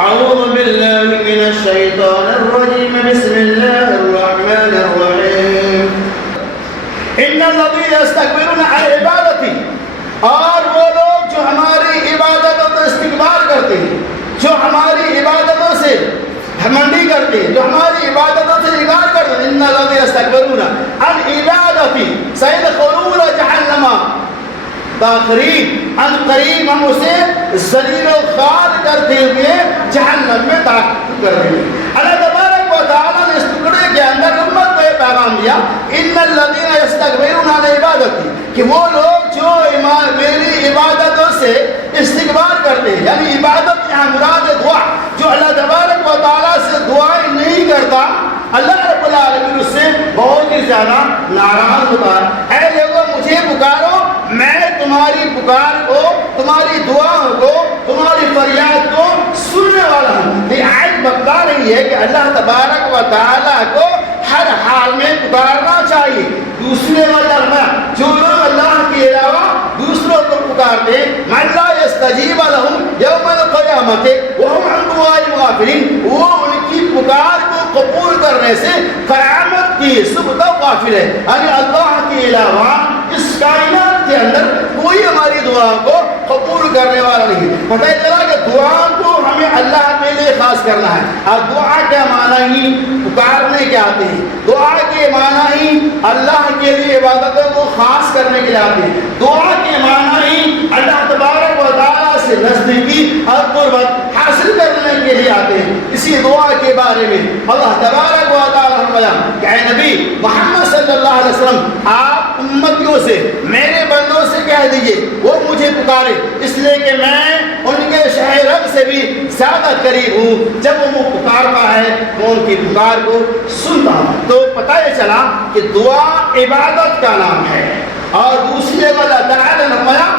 أعوذ بالله من الشيطان الرجيم بسم الله الرحمن الرحيم إن الذين يستكبرون عن عبادتي اور وہ لوگ جو ہماری عبادتوں کا استکبار کرتے ہیں، جو ہماری عبادتوں سے گھمنڈی کرتے ہیں، جو ہماری عبادتوں سے انکار کرتے ہیں، ان الذين يستكبرون عن عبادتي سيدخلون جہنم، تاخریب ان قریب ہم اسے ذلیل و خوار کرتے ہوئے جہنم میں داخل کر دیں گے۔ اللہ تبارک و تعالیٰ نے اس ٹکڑے کے اندر امت کو یہ پیغام دیا، ان الذین یستکبرون عن عبادتی، کہ وہ لوگ جو میری عبادتوں سے استکبار کرتے ہیں، یعنی عبادت یہاں مراد دعا، جو اللہ تبارک و تعالیٰ سے دعائیں نہیں کرتا، اللہ رب العالمین اس سے بہت ہی زیادہ ناراض ہوتا ہے۔ اے لوگوں مجھے پکارو، میں تمہاری پکار کو، تمہاری دعاؤں کو، تمہاری فریاد کو سننے والا ہوں۔ یہ آیت بتا رہی ہے کہ اللہ تبارک و تعالیٰ کو ہر حال میں پکارنا چاہیے۔ دوسرے والا جو لوگ اللہ کے علاوہ دوسروں کو پکارتے ہیں، من لا یستجیب لہم یوم القیامۃ وہم عن دعائہم غافلین، وہ ان کی پکار کو قبول کرنے سے قیامت کی صبح تک غافل ہے۔ یعنی اللہ کے علاوہ اس کائنات کے اندر کوئی ہماری دعا کو قبول کرنے والا نہیں۔ پتہ چلا کہ دعا کو ہمیں اللہ کے لیے خاص کرنا ہے۔ اور دعا کا معنی ہی پکارنے کے آتے ہیں، دعا کے معنی ہی اللہ کے لیے عبادتوں کو خاص کرنے کے لیے آتے ہیں، دعا کے معنی ہی اللہ تبارک و تعالیٰ سے نزدیکی اور قربت حاصل کرنے کے لیے آتے ہیں۔ اسی دعا کے بارے میں اللہ تبارک و تعالیٰ نے فرمایا کہ اے نبی محمد صلی اللہ علیہ وسلم، آپ امتیوں سے، میرے بندوں سے کہہ دیجئے وہ مجھے پکارے، اس لیے کہ میں ان کے شہ رب سے بھی زیادہ قریب ہوں۔ جب وہ پکارتا ہے تو ان کی پکار کو سنتا ہوں۔ تو پتہ یہ چلا کہ دعا عبادت کا نام ہے۔ اور دوسری جگہ اللہ تعالیٰ نے فرمایا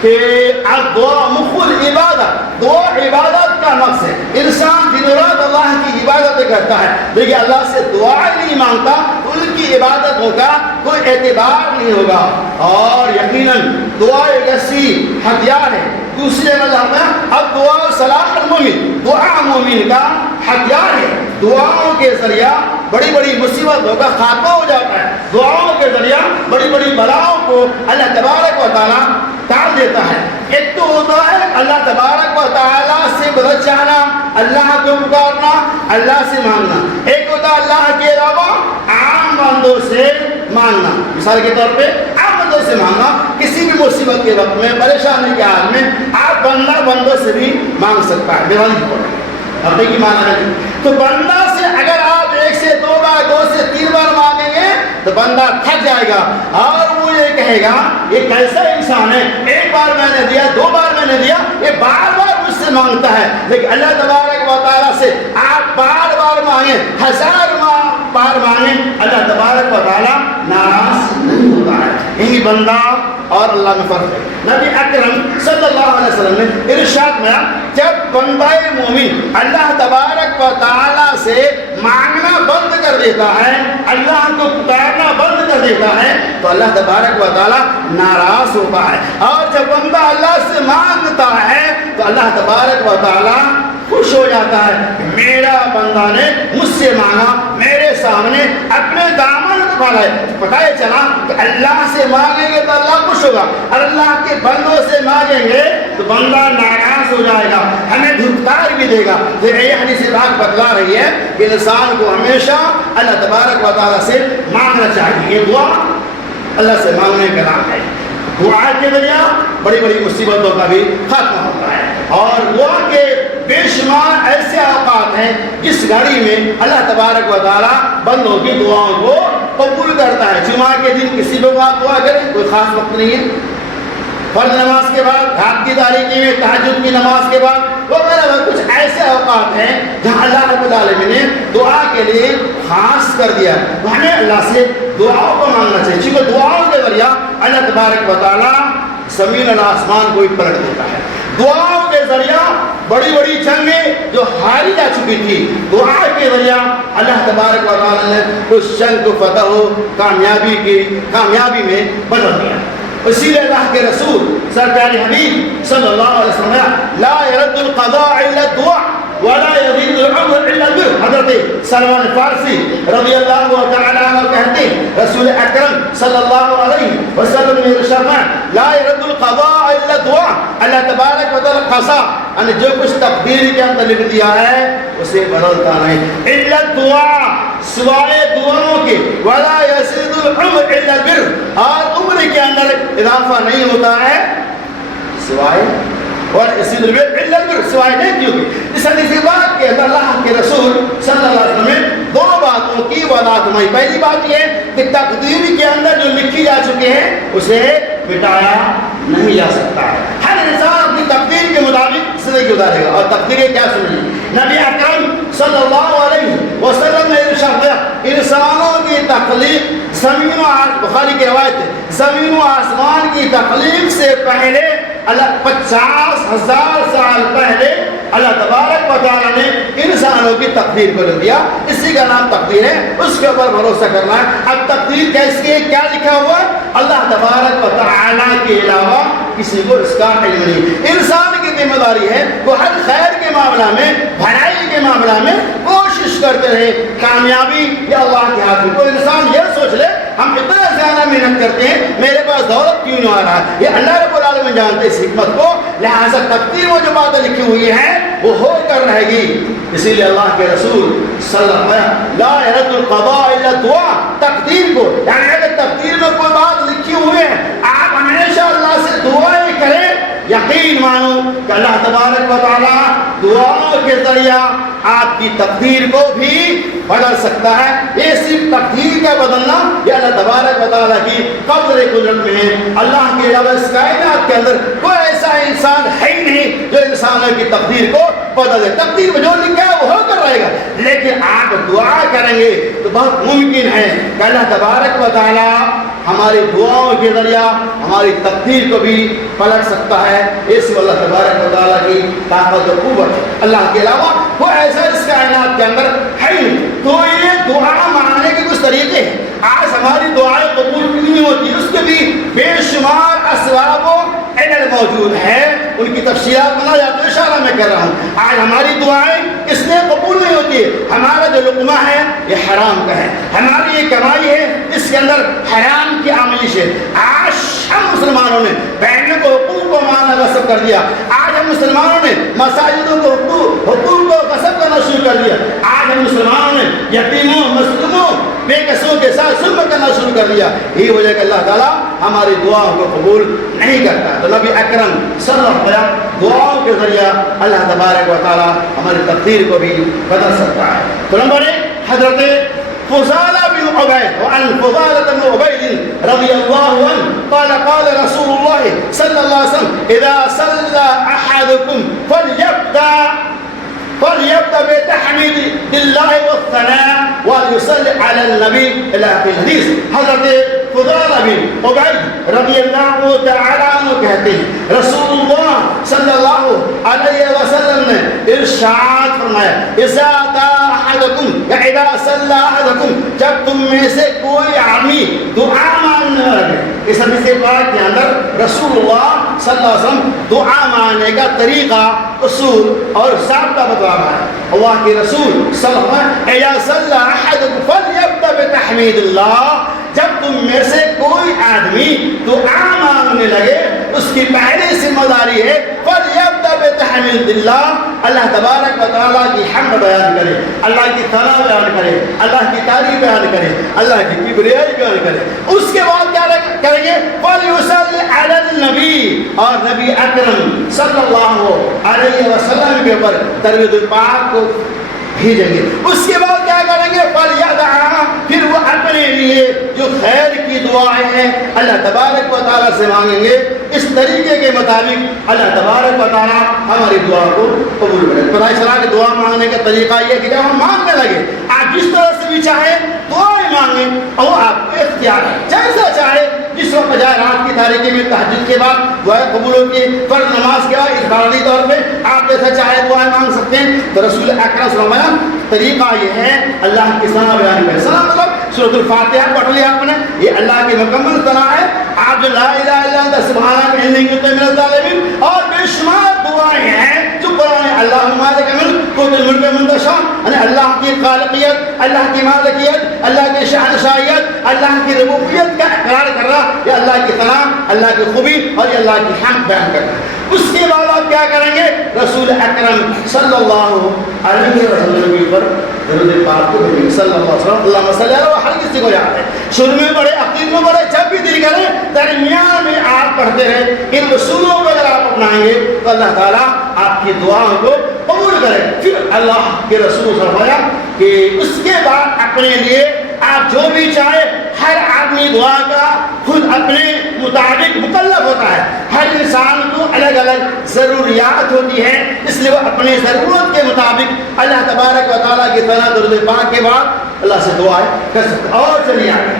کہ دعا مخ العبادت، دعا عبادت کا مقصد ہے۔ انسان دن رات اللہ کی عبادتیں کرتا ہے لیکن اللہ سے دعا نہیں مانگتا تو ان کی عبادتوں کا کوئی اعتبار نہیں ہوگا۔ اور یقیناً دعا ایک ایسی ہتھیار ہے۔ دوسری جگہ اب دعا صلاح المومن، دعا مومن کا ہتھیار ہے۔ دعاؤں کے ذریعہ بڑی بڑی مصیبتوں کا خاتمہ ہو جاتا ہے، دعاؤں کے ذریعہ بڑی بڑی بلاؤں کو اللہ تبارک و تعالیٰ ٹال دیتا ہے۔ ایک تو ہوتا ہے اللہ تبارک و تعالیٰ سے مدد چاہنا، اللہ کو پکارنا، اللہ سے مانگنا۔ ایک ہوتا ہے اللہ کے علاوہ عام بندوں سے مانگنا، مثال کے طور پہ عام بندوں سے مانگنا۔ کسی بھی مصیبت کے وقت میں، پریشانی کے حال میں آپ بندوں سے بھی مانگ سکتا ہے۔ اپنے کی مانا ہے تو بندہ سے اگر آپ ایک سے دو بار، دو سے تین بار مانگیں گے تو بندہ تھک جائے گا اور وہ یہ کہے گا یہ کیسا انسان ہے، ایک بار میں نے دیا، دو بار میں نے دیا، یہ بار بار مجھ سے مانگتا ہے۔ لیکن اللہ تبارک و تعالیٰ سے آپ بار بار مانگیں، ہزار بار مانگیں، اللہ تبارک و تعالیٰ ناراض نہیں ہوتا ہے۔ یہی بندہ اور اللہ میں فرق ہے۔ نبی اکرم صلی اللہ علیہ وسلم نے ارشاد میں جب بندہ مومن اللہ تبارک و تعالیٰ سے مانگنا بند کر دیتا ہے، اللہ کو پکارنا بند کر دیتا ہے تو اللہ تبارک و تعالیٰ ناراض ہوتا ہے۔ اور جب بندہ اللہ سے مانگتا ہے تو اللہ تبارک و تعالیٰ خوش ہو جاتا ہے کہ میرا بندہ نے مجھ سے مانگا، میرے سامنے اپنے دامن اٹھایا ہے۔ پتہ یہ چلا کہ اللہ سے مانگیں گے تو اللہ خوش ہوگا اور اللہ کے بندوں سے مانگیں گے تو بندہ ناراض ہو جائے گا، ہمیں دھتکار بھی دے گا۔ تو یہ حدیث پاک بتلا رہی ہے کہ انسان کو ہمیشہ اللہ تبارک و تعالیٰ سے مانگنا چاہیے۔ یہ دعا اللہ سے مانگنے کا نام ہے۔ دعا کے ذریعہ بڑی بڑی مصیبتوں کا بھی خاتمہ ہوتا ہے۔ اور دعا کے بے شمار ایسے اوقات ہیں جس گھڑی میں اللہ تبارک و تعالیٰ بندوں کی دعاؤں کو قبول کرتا ہے۔ جمعہ کے دن کسی بھی آپ دعا کریں، کوئی خاص وقت نہیں ہے، فرض نماز کے بعد، رات کی تاریکی میں، تہجد کی نماز کے بعد وغیرہ کچھ ایسے اوقات ہیں جہاں اللہ رب العالمین نے دعا کے لیے خاص کر دیا ہے۔ ہمیں اللہ سے دعاؤں کو مانگنا چاہیے، چونکہ دعاؤں کے ذریعہ اللہ تبارک و تعالیٰ زمین اور آسمان کو پلٹ دیتا ہے۔ دعاؤں کے ذریعہ بڑی بڑی جنگیں جو ہاری جا چکی تھی، دعا کے ذریعہ اللہ تبارک و تعالیٰ نے اس جنگ کو فتح و کامیابی میں بدل دیا۔ اسی لیے اللہ کے رسول سرکار حبیب صلی اللہ علیہ وسلم لا يرد القضاء الا الدعاء، سلمان فارسی رضی اللہ تعالیٰ عنہ کہتے ہیں رسول اکرم صلی اللہ علیہ وسلم نے ارشاد لا يرد القضاء الا الدعاء، اللہ تبارک و تعالیٰ قضا یعنی جو کچھ تقدیر کے اندر لکھ دیا ہے اسے بدلتا نہیں، الا الدعاء سوائے دعاؤں کے، ولا يزيد العمر الا البر اور عمر کے اندر اضافہ نہیں ہوتا ہے سوائے اور يزيد البر الا البر سوائے نیکیوں کے۔ اس حدیث پاک کے اندر اللہ کے رسول صلی اللہ علیہ وسلم نے دو باتوں کی وضاحت فرمائی۔ پہلی بات یہ کہ تقدیر کے اندر جو لکھی جا چکے ہیں اسے مٹایا نہیں جا سکتا ہے، ہر انسان اپنی تقدیر کے مطابق زندگی گزارے گا۔ اور تقدیر کیا سمجھیں، نبی اکرم صلی اللہ علیہ وسلم نے ارشاد کیا انسانوں کی تخلیق زمین و بخاری کی روایت ہے زمین و آسمان کی تخلیق سے پہلے 50,000 سال پہلے اللہ تبارک و تعالیٰ نے انسانوں کی تقدیر کو لکھ دیا، اسی کا نام تقدیر ہے، اس کے اوپر بھروسہ کرنا ہے۔ اب تقدیر کیسی ہے، کیا لکھا ہوا ہے، اللہ تبارک و تعالیٰ کے علاوہ کسی کو اس کا علم نہیں۔ انسان کی ذمہ داری ہے وہ ہر خیر کے معاملہ میں بھلائی کے معاملہ میں کوشش کرتے رہے، کامیابی یا اللہ کے ہاتھ میں۔ کوئی انسان یہ سوچ لے ہم اتنا زیادہ محنت کرتے ہیں میرے پاس دولت کیوں نہیں آ رہا ہے، یہ اللہ رب العالمین جانتے اس حکمت کو، لہٰذا تقدیر میں جو باتیں لکھی ہوئی ہیں وہ ہو کر رہے گی۔ اسی لیے اللہ کے رسول صلی اللہ علیہ وسلم لا يرد القضاء الا الدعاء، تقدیر کو یعنی اگر تقدیر میں کوئی بات لکھی ہوئی ہے آپ ہمیشہ اللہ سے دعائیں کریں، یقین مانو کہ اللہ تبارک و تعالیٰ دعاؤں کے ذریعہ آپ کی تقدیر کو بھی بدل سکتا ہے۔ یہ صرف تقدیر کا بدلنا یہ اللہ تبارک و تعالیٰ کی قدر قدرت میں ہے۔ اللہ کے علاوہ اس کائنات کے اندر کوئی ایسا انسان ہے ہی نہیں جو انسانوں کی تقدیر کو بدل دے۔ تقدیر میں جو لکھا ہے وہ ہو کر رہے گا، لیکن آپ دعا کریں گے تو بہت ممکن ہے کہ اللہ تبارک و تعالیٰ ہماری دعاؤں کے ذریعہ ہماری تقدیر کو بھی پلٹ سکتا ہے۔ اس اللہ تبارک و تعالیٰ کی طاقت و قوت ہے، اللہ کے علاوہ کوئی ایسا اس کائنات کے اندر ہے ہی نہیں۔ تو یہ دعا مانگنے کے کچھ طریقے ہیں۔ آج ہماری دعائیں قبول نہیں ہوتی، اس کے بھی بے شمار اسباب و علل موجود ہے، ان کی تفصیلات بنا جاتی ہے، انشاءاللہ میں کر رہا ہوں۔ آج ہماری دعائیں اس لیے قبول نہیں ہوتی ہے ہمارا جو لقمہ ہے یہ حرام کا ہے، ہماری یہ کمائی ہے اس کے اندر حرام کی آمیش ہے۔ آج ہم مسلمانوں نے بہنوں کو حقوق کو ماننا غصب کر دیا، آج ہم مسلمانوں نے مساجدوں کو حقوق کو غصب کرنا شروع کر دیا، آج ہم مسلمانوں نے یتیموں مظلوموں بے کسوں کے ساتھ ظلم کرنا شروع کر دیا۔ یہی وجہ کہ اللہ تعالیٰ ہماری دعاؤں کو قبول نہیں کرتا۔ تو نبی اکرم صلی اللہ علیہ وسلم دعاؤں کے ذریعہ اللہ تبارک و تعالیٰ ہماری تقدیر کو بھی بدل سکتا ہے۔ تو نمبر ایک حضرت فضالہ بن عبید، وعن فضالہ بن عبید رضی اللہ عنہ قال قال رسول اللہ صلی اللہ علیہ وسلم اذا صلى احدكم فليبدأ بتحميد الله والثناء وليصلي على النبي الى آخر الحدیث۔ حضرت فضالہ بن عبید رضی اللہ تعالیٰ عنہ کہتے ہیں رسول اللہ صلی اللہ علیہ وسلم نے ارشاد فرمایا اذا صلی احدکم، جب تم میں سے کوئی آدمی دعا مانگنے لگے۔ اس حدیث پاک کے اندر رسول اللہ صلی اللہ علیہ وسلم دعا مانگنے کا طریقہ، اصول اور ضابطہ بتلا رہا ہے۔ اللہ کے رسول صلی اللہ علیہ وسلم اذا صلی احدکم فلیبدأ بتحمید اللہ، جب تم میں سے کوئی آدمی دعا مانگنے لگے اس کی پہلی ذمہ داری ہے فلیبدأ بتحمید اللہ، اللہ تبارک و تعالیٰ کی حمد بیان کرے، اللہ کی ثنا بیان کرے، اللہ کی تعریف بیان کرے، اللہ کی کبریائی بیان کرے۔ اس کے بعد کیا کریں گے فلیصلی علی النبی، اور نبی اکرم صلی اللہ علیہ وسلم کے اوپر درود پاک کو بھیجیں گے۔ اس کے بعد کیا کریں گے فلیدعا، پھر وہ اپنے لیے جو خیر کی دعائیں ہیں اللہ تبارک و تعالیٰ سے مانگیں گے۔ اس طریقے کے مطابق اللہ تبارک و تعالیٰ ہماری دعا کو قبول کرے۔ خدا صلاح کی دعا مانگنے کا طریقہ یہ کہ جب ہم مانگنے لگے آپ جس طرح سے بھی چاہیں دعائیں مانگیں، اور آپ کو اختیار ہے جیسا چاہے، جس وقت جائے رات کی تاریکی میں تہجد کے بعد دعائیں قبول ہوتی ہے، فرض نماز کے بعد انفرادی طور پہ آپ جیسا چاہے دعائیں مانگ سکتے ہیں۔ تو رسول اکرم صلی اللہ علیہ وسلم طریقہ یہ ہے اللہ کی ثنا بیان کرے۔ ثنا مطلب سورۃ الفاتحہ پڑھ لیا آپ نے، یہ اللہ کی مکمل ثنا ہے۔ آپ جو لا الہ الا انت سبحانک انی کنت من الظالمین، اور بے شمار دعائیں ہیں جو قرآن اللہم مالک الملک تؤتی الملک من تشاء، یعنی اللہ کی خالقیت، اللہ کی مالکیت، اللہ کی شہنشاہیت، اللہ کی ربوبیت کا اقرار کر رہا، یہ اللہ کی ثنا، اللہ کی خوبی اور یہ اللہ کی حمد بیان کر رہا۔ اس کے بعد آپ کیا کریں گے؟ رسول اکرم صلی اللہ علیہ وسلم کے اوپر درود پاک کو بھیجیں گے صلی اللہ علیہ وسلم۔ اللہم صلی اللہ علیہ وسلم، ہر کسی کو یاد ہے، شروع میں پڑھے، آخر میں پڑھے، جب بھی دل کرے، درمیان میں آپ پڑھتے رہے۔ ان اصولوں کو اگر آپ اپنائیں گے تو اللہ تعالیٰ آپ کی دعاؤں کو قبول کرے۔ پھر اللہ کے رسول نے فرمایا کہ اس کے بعد اپنے لیے آپ جو بھی چاہے، ہر آدمی دعا کا خود اپنے مطابق مکلف ہوتا ہے، ہر انسان کو الگ الگ ضروریات ہوتی ہیں، اس لیے وہ اپنی ضرورت کے مطابق اللہ تبارک و تعالیٰ کی طرح درود پاک کے بعد اللہ سے دعائیں کر سکتے۔ اور چلیے آگے،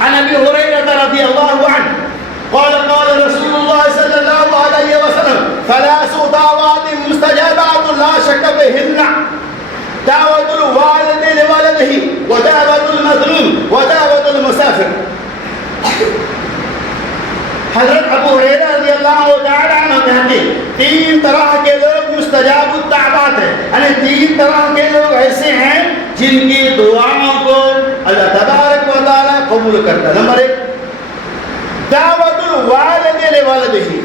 عن ابی ہریرہ رضی اللہ عنہ قال قال رسول اللہ صلی اللہ علیہ وسلم ثلاث دعوات مستجابات لا شک بهن دعوت الوالد لولده ودعوت المظلوم ودعوت المسافر۔ حضرت ابو ہریرہ رضی اللہ تعالیٰ عنہ کہتے ہیں تین طرح کے لوگ مستجاب الدعوات ہیں، یعنی تین طرح کے لوگ ایسے ہیں جن کی دعاؤں کو اللہ تبارک و تعالیٰ قبول کرتا ہے۔ نمبر ایک، دعوت الوالد لولده،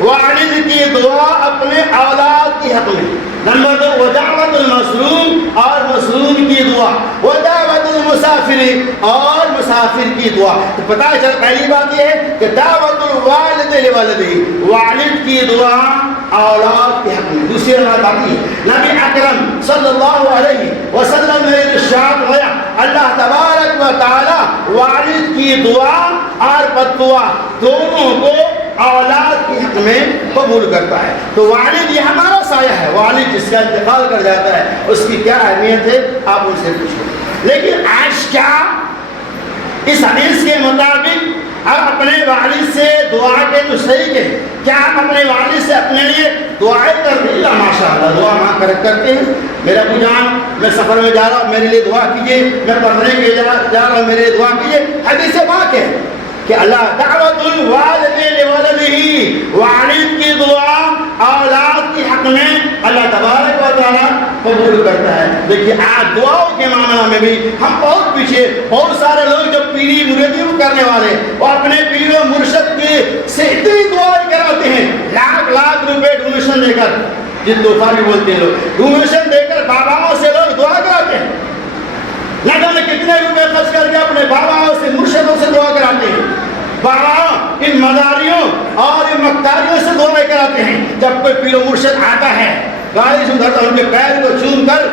والد کی دعا اپنے اولاد کی حق میں۔ نمبر دو، ودعوت المظلوم، اور مظلوم کی دعا، ودعوت المسافر، اور مسافر کی دعا۔ تو پتہ چل، پہلی بات یہ ہے کہ دعوت الوالد لولده، والد کی دعا اولاد کے حق میں۔ دوسری بات آتی ہے نبی اکرم صلی اللہ علیہ وسلم نے ارشاد ہوا، اللہ تبارک و تعالی والد کی دعا اور بد دعا دونوں کو اولاد کے حق میں قبول کرتا ہے۔ تو والد یہ ہمارا سایہ ہے، والد جس کا انتقال کر جاتا ہے اس کی کیا اہمیت ہے آپ ان سے پوچھیں۔ لیکن آج کیا اس حدیث کے مطابق ہم اپنے والد سے دعا کے مستحق ہیں؟ کیا ہم اپنے والد سے اپنے لیے دعائیں کرتے ہیں؟ ماشاء اللہ دعا ماں کرتے ہیں، میرا ابو جان میں سفر میں جا رہا ہوں میرے لیے دعا کیجیے، میں پڑھنے کے جا رہا ہوں میرے لیے دعا کیجیے۔ حدیث پاک ہے کہ اللہ دعوت الوالد لولده، والد کی دعا اولاد کی حق میں اللہ تبارک و تعالیٰ قبول کرتا ہے۔ دیکھیے آج دعاؤں کے معاملہ میں بھی ہم بہت پیچھے، بہت سارے لوگ جو پیری مریدی کرنے والے وہ اپنے پیر و مرشد کے سے اتنی دعائیں کراتے ہیں، لاکھ لاکھ روپے ڈونیشن دے کر، جن تحفہ بھی بولتے ہیں لوگ، ڈونیشن دے کر باباؤں سے لوگ دعا کراتے ہیں، نہ جانے کتنے روپے خرچ کر کے اپنے باباؤں سے مرشدوں سے دعا کراتے ہیں۔ بابا ان مزاریوں اور ان مکتاریوں سے دعائیں کراتے ہیں۔ جب کوئی پیر و مرشد آتا ہے گاڑی سے اترتا ہے، ان کے پیر کو چوم کر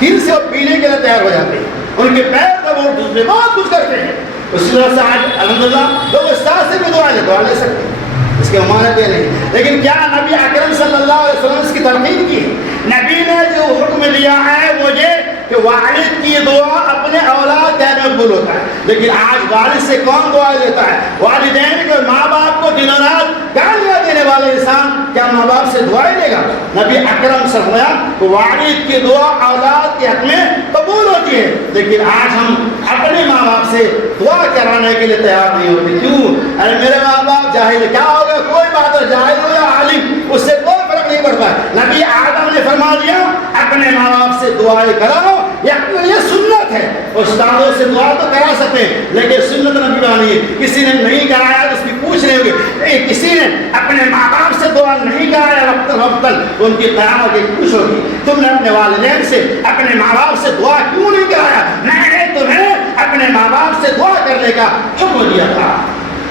دل سے وہ پینے کے لیے تیار ہو جاتے ہیں، ان کے پیر کو وہ دوسرے بہت کچھ کرتے ہیں۔ اسی طرح سے آج الحمدللہ لوگ استاد سے بھی دعا لے سکتے ہیں، اس کے امانت ہے نہیں۔ لیکن کیا نبی اکرم صلی اللہ علیہ وسلم اس کی تلقین کی؟ نبی نے جو حکم دیا ہے وہ یہ کہ والد کی دعا اپنے اولاد کے مقبول ہوتا ہے۔ لیکن آج والد سے کون دعا لیتا ہے؟ والدین کے ماں باپ کو دن رات گالیاں دینے والے انسان کیا ماں باپ سے دعائیں لے گا؟ نبی اکرم صلی اللہ علیہ وسلم کہ والد کی دعا اولاد کے حق میں قبول ہوتی ہے، لیکن آج ہم اپنے ماں باپ سے دعا کرانے کے لیے تیار نہیں ہوتے۔ کیوں؟ ارے میرے ماں باپ جاہل، کیا ہوگا کوئی بات ہے، جاہل ہو یا عالم اس سے کوئی فرق نہیں پڑتا۔ نبی آدم نے فرما دیا اپنے ماں باپ سے دعائیں کراؤ، یہ سنت ہے۔ استادوں سے دعا تو کرا سکتے ہیں لیکن سنت نبی بانی ہے، کسی نے نہیں کرایا تو اس کی پوچھ رہے ہوگے، کسی نے اپنے ماں باپ سے دعا نہیں کرایا وقتاً ان کی قیامت کی خوش ہوگی۔ تم نے اپنے والدین سے اپنے ماں باپ سے دعا کیوں نہیں کرایا؟ میں نے تمہیں اپنے ماں باپ سے دعا کرنے کا حکم دیا تھا۔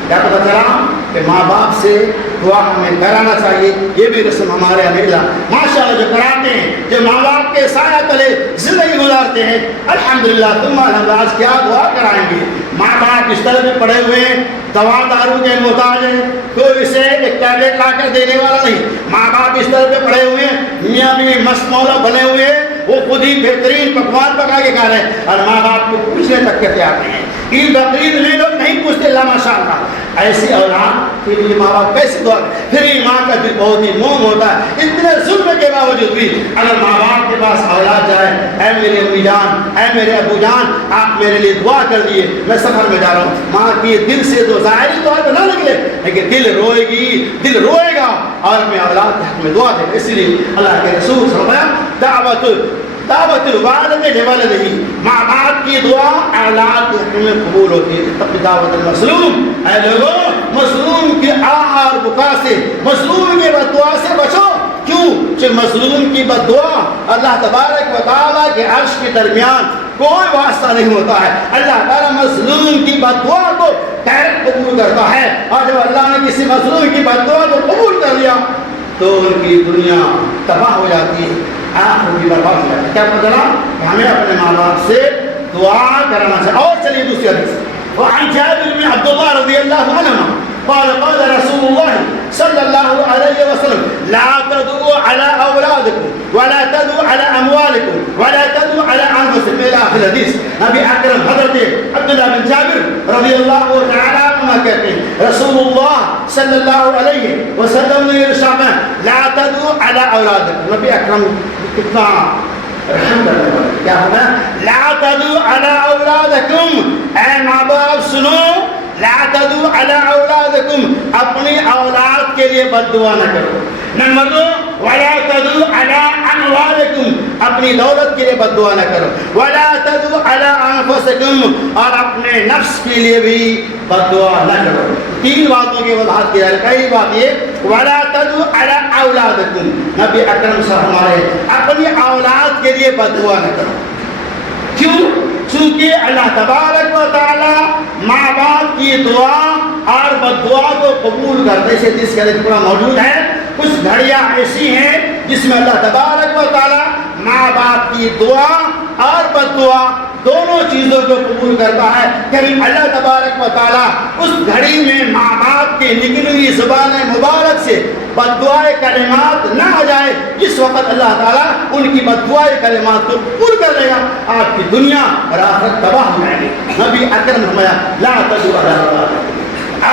کیا پتہ چلا کہ ماں باپ سے دعا ہمیں کرانا چاہیے، یہ بھی رسم ہمارے یہاں ملا ماشاءاللہ جو کراتے ہیں، جو ماں باپ کے سایہ تلے زندگی گزارتے ہیں، الحمدللہ تم الحمدللہ آج کیا دعا کرائیں گے؟ ماں باپ بستر پہ پڑے ہوئے ہیں، دوا دارو کے محتاج ہیں، کوئی اسے ایک ٹیبلٹ لا کر دینے والا نہیں، ماں باپ بستر پہ پڑے ہوئے ہیں، میاں بیوی مست مولا بنے ہوئے ہیں، وہ خود ہی بہترین پکوان پکا کے کھا رہے ہیں اور ماں باپ کو پوچھنے تک کے تیار نہیں ہیں۔ عید بقرعید میں لوگ نہیں پوچھتے، اللہ ماشاء اللہ۔ ایسی اولاد کے لیے ماں باپ کیسے دعا کرے؟ پھر یہ ماں کا دل بہت ہی موم ہوتا ہے، اتنے ظلم کے باوجود بھی اگر ماں باپ کے پاس اولاد جائے، اے میرے امی جان، اے میرے ابو جان، آپ میرے لیے دعا کر دیے، میں سفر میں جا رہا ہوں، ماں کی دل سے تو ظاہری طور پہ نہ نکلے لیکن دل روئے گی، دل روئے گا اور اپنے اولاد کے حق میں دعا دے. اس لیے اللہ کے رسول صلی اللہ علیہ وسلم دعوت الوالد لولدہ، ماں باپ کی دعا اولاد کے حق میں قبول ہوتی ہے. اتق دعوت المظلوم، اے لوگوں مظلوم کی آہ اور بکا سے، مظلوم کی بد دعا سے بچو. کیوں کہ مظلوم کی بد دعا اللہ تبارک و تعالیٰ کے عرش کے درمیان کوئی واسطہ نہیں ہوتا ہے. اللہ تعالیٰ مظلوم کی بد دعا کو ڈائریکٹ قبول کرتا ہے، اور جب اللہ نے کسی مظلوم کی بد دعا کو قبول کر لیا تو ان کی دنیا تباہ ہو جاتی ہے، آخرت کی برباد ہو جاتی ہے. کیا پتہ چلا کہ ہمیں اپنے ماں باپ سے دعا کرنا چاہیے. اور چلیے دوسری حدیث، وعن جابر بن عبد الله رضي الله عنهما قال قال رسول الله صلى الله عليه وسلم لا تدعوا على أولادكم ولا تدعوا على أموالكم ولا تدعوا على أنفسكم إلى آخر الحديث. نبی اکرم حضرت عبداللہ بن جابر رضی اللہ تعالیٰ عنہ کہتے ہیں رسول اللہ صلی اللہ علیہ وسلم نے ارشاد لا تدعوا على أولادكم. نبی اکرم کتنا رحم کرنے والا، کیا ہونا لا تدعوا على أولادكم، اے ماں باپ سنو، لا تدعوا على أولادكم، اپنی اولاد کے لیے بد دعا نہ کرو. نمبر 2 ولا تدعوا على أموالكم، اپنی دولت کے لیے بد دعا نہ کرو. ولا تدعوا على أنفسكم، اور اپنے نفس کے لیے بھی بد دعا نہ کرو. تین باتوں کی وضاحت کی جائے. پہلی بات یہ ولا تدعوا على أولادكم، نبی اکرم صلی اللہ علیہ وسلم اپنی اولاد کے لیے بد دعا نہ کرو. کیوں؟ چونکہ اللہ تبارک و تعالی ماں باپ کی دعا اور بد دعا کو قبول کرنے سے جس کا ٹکڑا موجود ہے. کچھ گھڑیاں ایسی ہیں جس میں اللہ تبارک و تعالی ماں باپ کی دعا اور بد دعا دونوں چیزوں کو قبول کرتا ہے. کہیں اللہ تبارک و تعالی اس گھڑی میں ماں باپ کی نکلی ہوئی زبان مبارک سے بد دعائے کلمات نہ آ جائے، جس وقت اللہ تعالیٰ ان کی بد دعائے کلمات کو قبول کر لے گا، آپ کی دنیا اور آخرت تباہ ہو جائے گی. نبی اکرم نے فرمایا لا تدعوا علی اولادکم،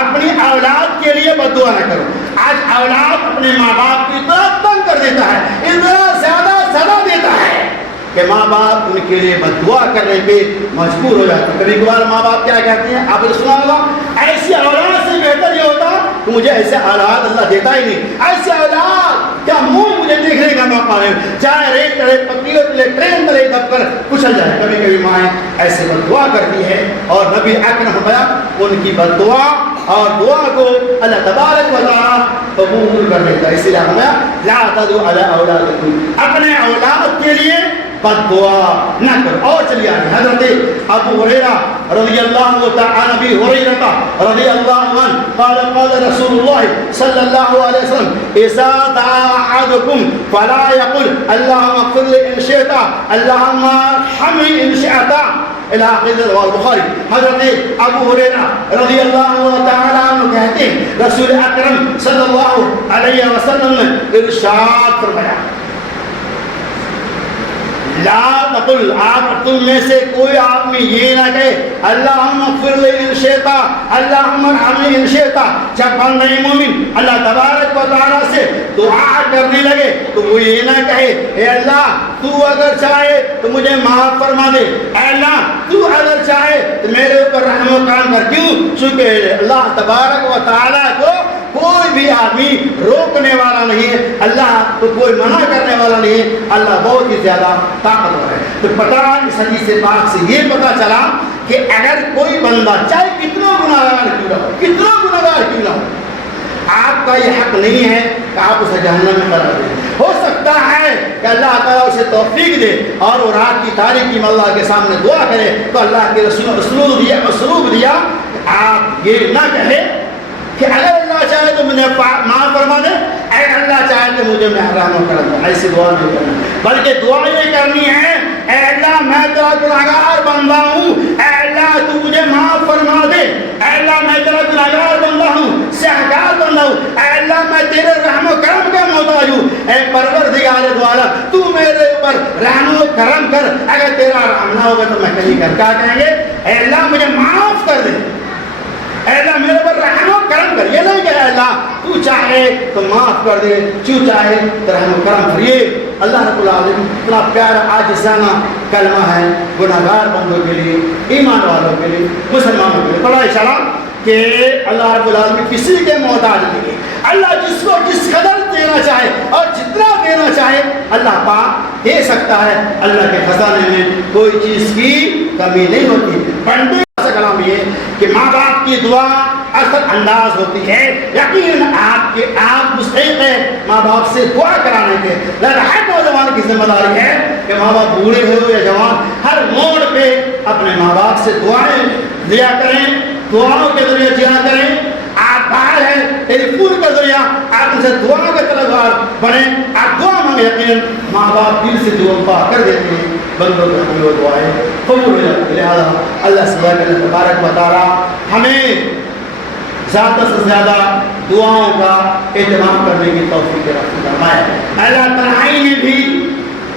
اپنی اولاد کے لیے بد دعا نہ کرو. آج اولاد اپنے ماں باپ کی طرف تنگ کر دیتا ہے، اتنا زیادہ سزا دیتا ہے کہ ماں باپ ان کے لیے بد دعا کرنے پہ مجبور ہو جاتے ہیں. کبھی کبھار ماں باپ کیا کہتے ہیں، آپ نے سنا ہوگا ایسی اولاد سے بہتر یہ ہوتا کہ مجھے ایسے اولاد اللہ دیتا ہی نہیں. ایسے اولاد کیا منہ مجھے دیکھنے کا موقع نہیں، چاہے ریت تلے پتیوں تلے ٹرین تلے دب کر کچل جائے. کبھی کبھی مائیں ایسے بد دعا کرتی ہے، اور نبی اکرم نے فرمایا ان کی بد دعا اور دعا کو اللہ تبارک و تعالیٰ قبول کر لیتا ہے. اسی لیے ہمیں لا تدعوا علی اولادکم، اپنے اولاد کے لیے بد دعا نہ کرو. اور چلیے آگے، حضرت ابو ہریرہ رضی اللہ تعالی ابی ہریرہ رضی اللہ عنہ قال قال رسول اللہ صلی اللہ علیہ وسلم اذا دعا احدکم فلا يقل اللهم اغفر لي ان شئت اللهم ارحمني ان شئت الى آخر البخاری. حضرت ابو ہریرہ رضی اللہ تعالی عنہ کہتے ہیں رسول اکرم صلی اللہ علیہ وسلم نے ارشاد فرمایا لا تقل، آپ تم میں سے کوئی آدمی یہ نہ کہے اللہم اغفر لی ان شئت اللہم ارحمنی ان شئت. جب بندہ مومن اللہ تبارک و تعالیٰ سے دعا کرنے لگے تو وہ یہ نہ کہے اے اللہ تو اگر چاہے تو مجھے معاف فرما دے، اے اللہ تو اگر چاہے تو میرے اوپر رحم و کرم کر. کیوں؟ چونکہ اللہ تبارک و تعالیٰ کو کوئی بھی آدمی روکنے والا نہیں ہے، اللہ کو کوئی منع کرنے والا نہیں ہے. اللہ بہت ہی زیادہ طاقتور ہے. تو پتہ اس حدیث پاک سے یہ پتہ چلا کہ اگر کوئی بندہ چاہے کتنا گناہگار کیوں نہ ہو، کتنا گناہگار کیوں نہ ہو، آپ کا یہ حق نہیں ہے کہ آپ اسے جہنم میں قرار دیں. ہو سکتا ہے کہ اللہ تعالیٰ اسے توفیق دے اور وہ رات کی تاریکی میں اللہ کے سامنے دعا کرے تو اللہ کے رسول اسلوب دیا آپ یہ نہ کہے کہ اگر اللہ چاہے تو مجھے معاف فرما دے، اگر اللہ چاہے تو مجھے محرم و کرم دے. ایسی دعا نہیں کرنا، بلکہ دعا یہ کرنی ہے اے اللہ میں تیرا گناہگار بندہ ہوں، اے اللہ تو مجھے معاف فرما دے، اے اللہ میں تیرا گناہگار بندہ ہوں، سہگار بندہ ہوں، اے اللہ میں تیرے رحم و کرم کا محتاج ہوں، اے پروردگار دو عالم تو میرے اوپر رحم و کرم کر. اگر تیرا رحم نہ ہوگا تو میں کہیں کر کیا کہیں گے اے اللہ مجھے معاف کر دے، اے اللہ میرے پر رحم و کرم کر. یہ نہیں کہ اللہ تو چاہے تو معاف کر دے، جو چاہے تو رحم و کرم کر۔ یہ اللہ رب العالمین اتنا پیارا عاجزانہ کلمہ ہے گناہگار بندوں کے لیے، ایمان والوں کے لیے، مسلمانوں کے لیے۔ بڑا اشارہ کہ اللہ رب العالمین کسی کے محتاج نہیں ہے۔ اللہ جس کو جس قدر دینا چاہے اور جتنا دینا چاہے اللہ پاک دے سکتا ہے۔ اللہ کے خزانے میں کوئی چیز کی کمی نہیں ہوتی۔ بندے کا کلام یہ کہ ماں باپ کی دعا اثر انداز ہوتی ہے۔ یقیناً آپ مستحق ہیں ماں باپ سے دعا کرانے کے، لیکن ہر نوجوان کی ذمہ داری ہے کہ ماں باپ بوڑھے ہو یا جوان ہر موڑ پہ اپنے ماں باپ سے دعائیں دیا کریں، دعاؤں کے ذریعے جیا کریں۔ آپ باہر ہیں، ٹیلی فون کے ذریعہ آپ ان سے دعاؤں کے طلبگار بنیں، آپ دعا مانگیں۔ یقین ماں باپ دل سے دعا پا کر دیتے ہیں، بندوں کے ہمیں وہ دعائیں قبول ہو جاتی ہیں۔ لہٰذا اللہ سے دعا کرنے تبارک و تعالیٰ ہمیں زیادہ سے زیادہ دعاؤں کا اہتمام کرنے کی توفیق عطا فرمائے۔ اللہ تنہائی میں بھی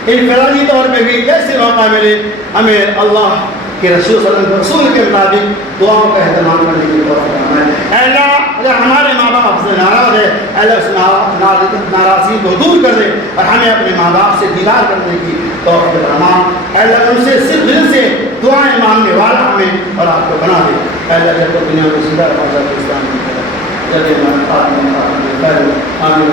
انفرادی طور پہ بھی جیسے موقع ملے ہمیں اللہ کہ رسول صلی اللہ علیہ وسلم رسول کے مطابق دعاؤں کا اہتمام کرنے کی توفیق فرمائے۔ اے اللہ اگر ہمارے ماں باپ سے ناراض ہے، اے اللہ اس ناراضی کو دور کر دے اور ہمیں اپنے ماں باپ سے دیدار کرنے کی توفیق فرمائے۔ اے اللہ ان سے صرف دل سے دعائیں مانگنے والا ہمیں اور آپ کو بنا دے۔ اے اللہ جب تک دنیا میں زندہ رہا اسلام میں جب آمین